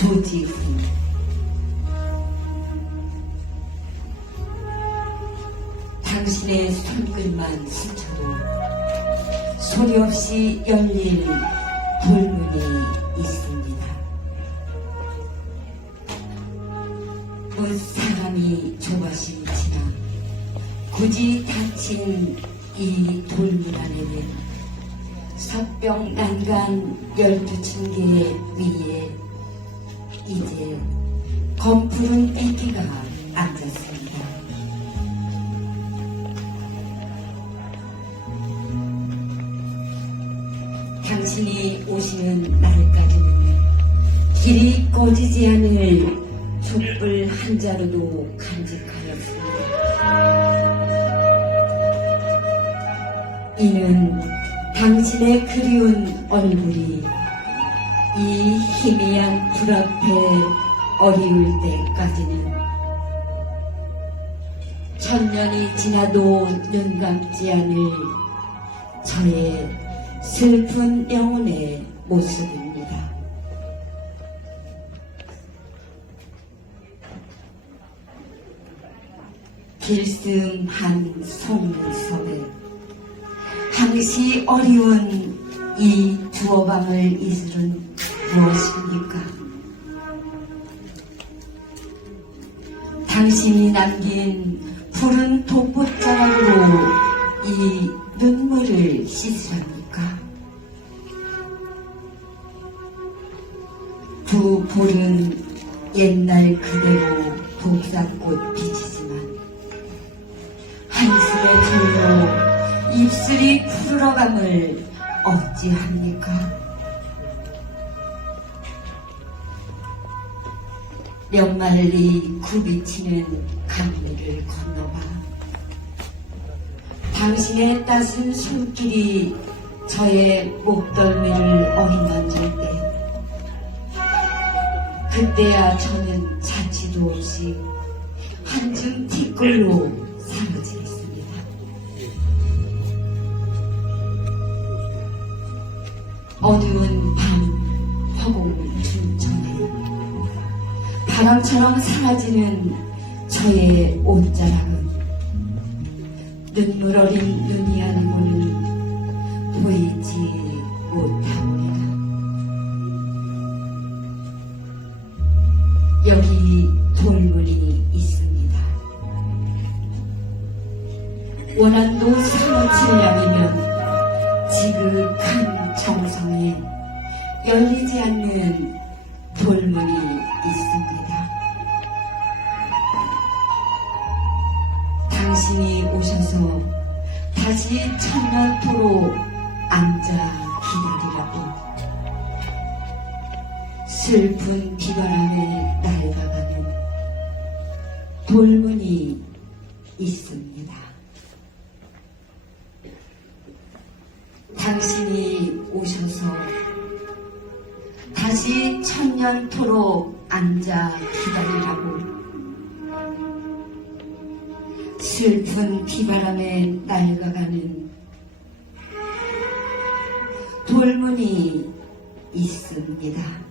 고지훈 당신의 손끝만 스쳐도 소리 없이 열릴 돌문이 있습니다. 뭐 사람이 좁아심치나 굳이 닫힌 이 돌문 안에는 석병 난간 열두 층계 위에 이제 검푸른 애기가 앉았습니다. 당신이 오시는 날까지는 길이 꺼지지 않을 촛불 한 자루도 간직하였습니다. 이는 당신의 그리운 얼굴이 이 희미한 불 앞에 어리울 때까지는 천년이 지나도 눈 감지 않을 저의 슬픈 영혼의 모습입니다. 길승한 송섭에 항시 어려운 이 두어방을 이슬은 무엇입니까? 당신이 남긴 푸른 독보자락으로 이 눈물을 씻으랍니까? 두 볼은 옛날 그대로 독사꽃 빛이지만 한숨의 둘로 입술이 푸르러감을 어찌합니까? 몇말리 굽이치는 강물을 건너봐 당신의 따스한 손길이 저의 목덜미를 어루만질 때 그때야 저는 자취도 없이 한줌 티끌로 사라지겠습니다. 어두운 밤 허공 중천에 바람처럼 사라지는 저의 옷자락은 눈물 어린 눈이 아니고는 보이지 못합니다. 여기 돌문이 있습니다. 원한도 사무칠량이면 지극한 정성에 열리지 않는 돌문이 당신이 오셔서 다시 천년토록 앉아 기다리라고 슬픈 비바람에 날아가는 돌문이 있습니다. 당신이 오셔서 다시 천년토록 앉아 기다리라고 슬픈 비바람에 날아가는 돌문이 있습니다.